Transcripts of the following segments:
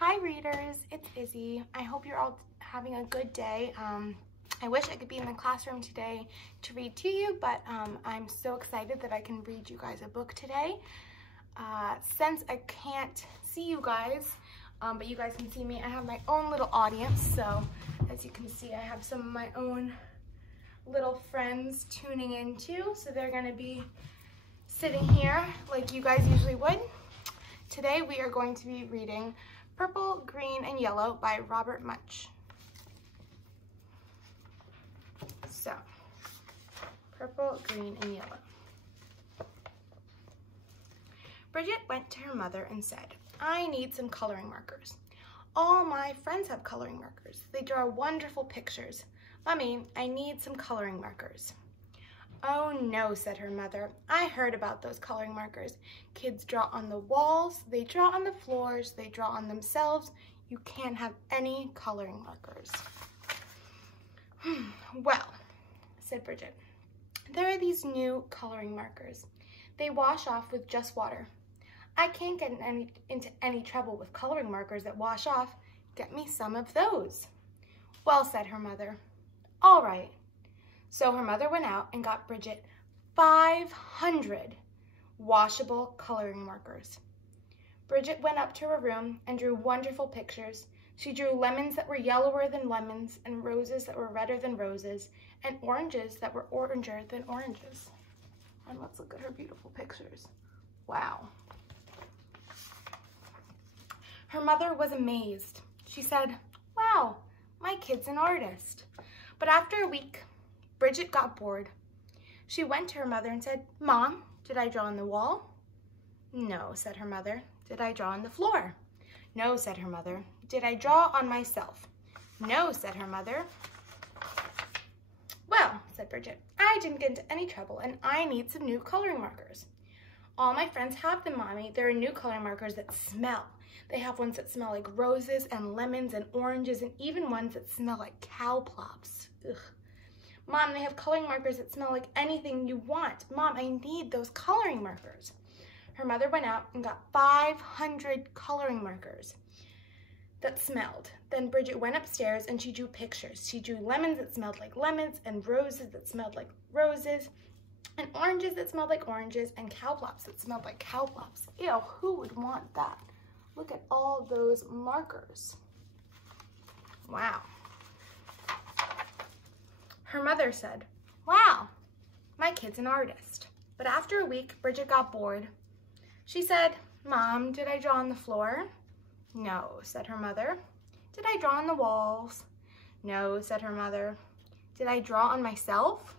Hi readers, it's Izzy. I hope you're all having a good day. I wish I could be in the classroom today to read to you, but I'm so excited that I can read you guys a book today. Since I can't see you guys, but you guys can see me, I have my own little audience. So as you can see, I have some of my own little friends tuning in too. So they're gonna be sitting here like you guys usually would. Today we are going to be reading Purple, Green, and Yellow by Robert Munsch. So, Purple, Green, and Yellow. Bridget went to her mother and said, "I need some coloring markers. All my friends have coloring markers. They draw wonderful pictures. Mommy, I need some coloring markers." "Oh no," said her mother. "I heard about those coloring markers. Kids draw on the walls, they draw on the floors, they draw on themselves. You can't have any coloring markers." "Well," said Bridget, "there are these new coloring markers. They wash off with just water. I can't get into any trouble with coloring markers that wash off. Get me some of those." "Well," said her mother, "all right." So her mother went out and got Bridget 500 washable coloring markers. Bridget went up to her room and drew wonderful pictures. She drew lemons that were yellower than lemons, and roses that were redder than roses, and oranges that were oranger than oranges. And let's look at her beautiful pictures. Wow. Her mother was amazed. She said, "Wow, my kid's an artist." But after a week, Bridget got bored. She went to her mother and said, "Mom, did I draw on the wall?" "No," said her mother. "Did I draw on the floor?" "No," said her mother. "Did I draw on myself?" "No," said her mother. "Well," said Bridget, "I didn't get into any trouble and I need some new coloring markers." "All my friends have them, Mommy. There are new coloring markers that smell. They have ones that smell like roses and lemons and oranges, and even ones that smell like cow plops. Ugh. Mom, they have coloring markers that smell like anything you want. Mom, I need those coloring markers." Her mother went out and got 500 coloring markers that smelled. Then Bridget went upstairs and she drew pictures. She drew lemons that smelled like lemons, and roses that smelled like roses, and oranges that smelled like oranges, and cow plops that smelled like cow plops. Ew, who would want that? Look at all those markers. Wow. Her mother said, "Wow, my kid's an artist." But after a week, Bridget got bored. She said, "Mom, did I draw on the floor?" "No," said her mother. "Did I draw on the walls?" "No," said her mother. "Did I draw on myself?"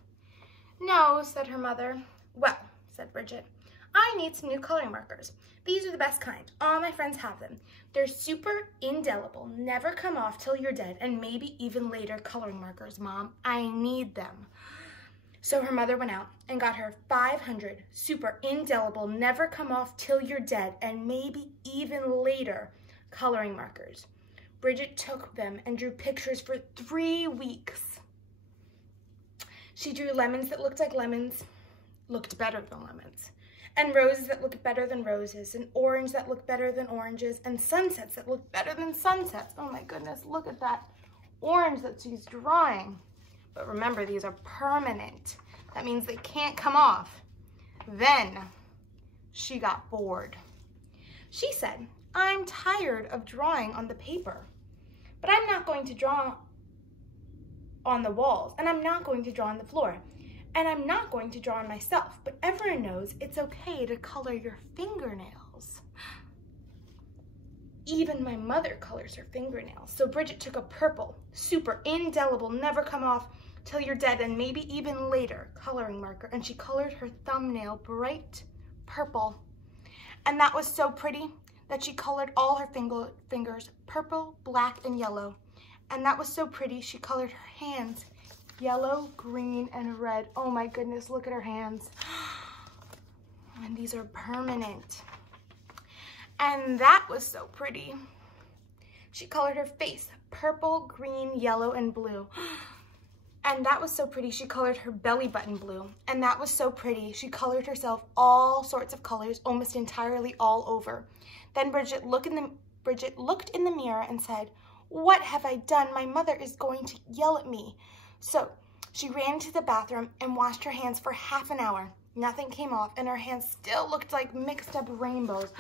"No," said her mother. "Well," said Bridget, "I need some new coloring markers. These are the best kind. All my friends have them. They're super indelible, never come off till you're dead, and maybe even later coloring markers, Mom. I need them." So her mother went out and got her 500 super indelible, never come off till you're dead, and maybe even later coloring markers. Bridget took them and drew pictures for 3 weeks. She drew lemons that looked like lemons, looked better than lemons, and roses that looked better than roses, and orange that looked better than oranges, and sunsets that looked better than sunsets. Oh my goodness, look at that orange that she's drawing. But remember, these are permanent. That means they can't come off. Then she got bored. She said, "I'm tired of drawing on the paper, but I'm not going to draw on the walls, and I'm not going to draw on the floor, and I'm not going to draw on myself, but everyone knows it's okay to color your fingernails. Even my mother colors her fingernails." So Bridget took a purple, super indelible, never come off till you're dead, and maybe even later coloring marker, and she colored her thumbnail bright purple. And that was so pretty that she colored all her fingers purple, black, and yellow. And that was so pretty she colored her hands yellow, green, and red. Oh my goodness, look at her hands. And these are permanent. And that was so pretty. She colored her face purple, green, yellow, and blue. And that was so pretty. She colored her belly button blue. And that was so pretty. She colored herself all sorts of colors, almost entirely all over. Then Bridget Bridget looked in the mirror and said, "What have I done? My mother is going to yell at me." So she ran into the bathroom and washed her hands for half an hour. Nothing came off, and her hands still looked like mixed up rainbows.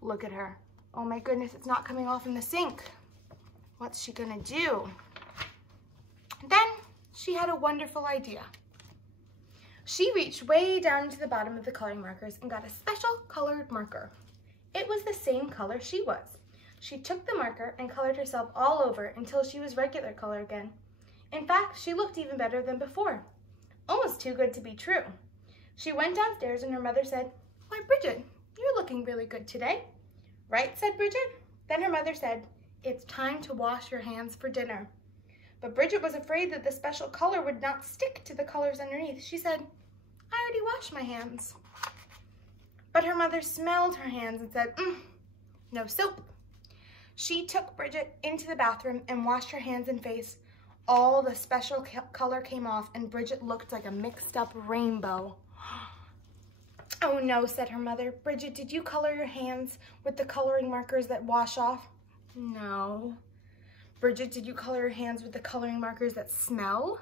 Look at her. Oh my goodness, it's not coming off in the sink. What's she gonna do? Then she had a wonderful idea. She reached way down to the bottom of the coloring markers and got a special colored marker. It was the same color she was. She took the marker and colored herself all over until she was regular color again. In fact, she looked even better than before. Almost too good to be true. She went downstairs and her mother said, "Why, Bridget, you're looking really good today." "Right," said Bridget. Then her mother said, "It's time to wash your hands for dinner." But Bridget was afraid that the special color would not stick to the colors underneath. She said, "I already washed my hands." But her mother smelled her hands and said, "No soap." She took Bridget into the bathroom and washed her hands and face. All the special color came off and Bridget looked like a mixed up rainbow. "Oh no," said her mother. "Bridget, did you color your hands with the coloring markers that wash off?" "No." "Bridget, did you color your hands with the coloring markers that smell?"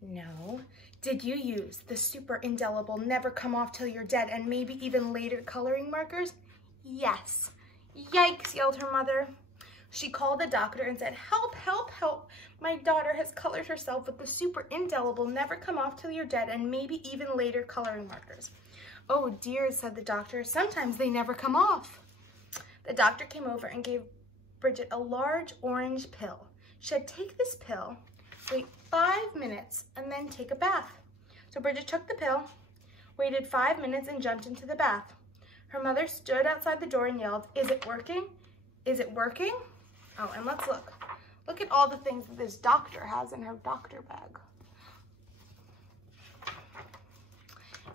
"No." "Did you use the super indelible, never come off till you're dead, and maybe even later coloring markers?" "Yes." "Yikes," yelled her mother. She called the doctor and said, "Help, help, help. My daughter has colored herself with the super indelible, never come off till you're dead, and maybe even later coloring markers." "Oh dear," said the doctor. "Sometimes they never come off." The doctor came over and gave Bridget a large orange pill. She said, "Take this pill, wait 5 minutes, and then take a bath." So Bridget took the pill, waited 5 minutes, and jumped into the bath. Her mother stood outside the door and yelled, "Is it working? Is it working?" Oh, and let's look. Look at all the things that this doctor has in her doctor bag.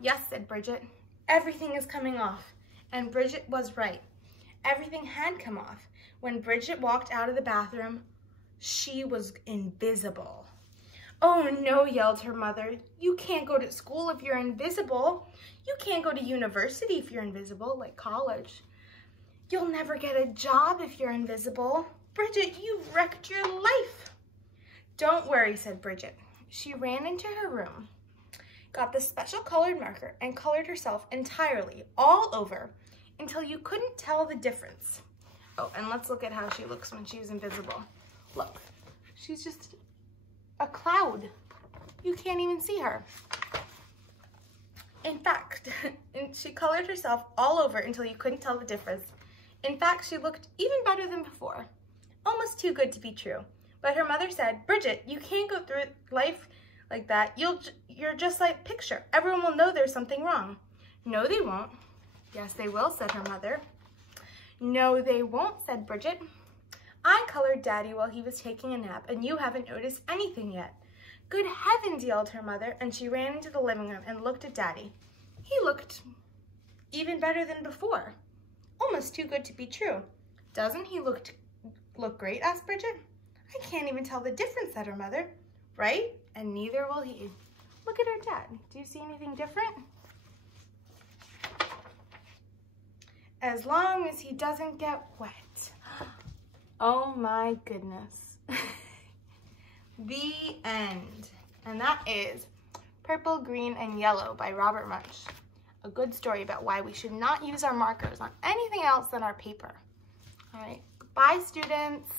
"Yes," said Bridget, "everything is coming off." And Bridget was right. Everything had come off. When Bridget walked out of the bathroom, she was invisible. "Oh no," yelled her mother. "You can't go to school if you're invisible. You can't go to university if you're invisible, like college. You'll never get a job if you're invisible. Bridget, you've wrecked your life." "Don't worry," said Bridget. She ran into her room, got the special colored marker, and colored herself entirely, all over, until you couldn't tell the difference. Oh, and let's look at how she looks when she's invisible. Look, she's just a cloud. You can't even see her. In fact, she colored herself all over until you couldn't tell the difference. In fact, she looked even better than before. Almost too good to be true. But her mother said, "Bridget, you can't go through life like that. You're just like picture. Everyone will know there's something wrong." "No, they won't." "Yes, they will," said her mother. "No, they won't," said Bridget. "I colored Daddy while he was taking a nap, and you haven't noticed anything yet." "Good heavens," yelled her mother, and she ran into the living room and looked at Daddy. He looked even better than before. Almost too good to be true. "Doesn't he look great?" asked Bridget. "I can't even tell the difference," said her mother. "Right? And neither will he." Look at her dad. Do you see anything different? As long as he doesn't get wet. Oh my goodness. The end. And that is Purple, Green, and Yellow by Robert Munsch. A good story about why we should not use our markers on anything else than our paper. All right, bye students.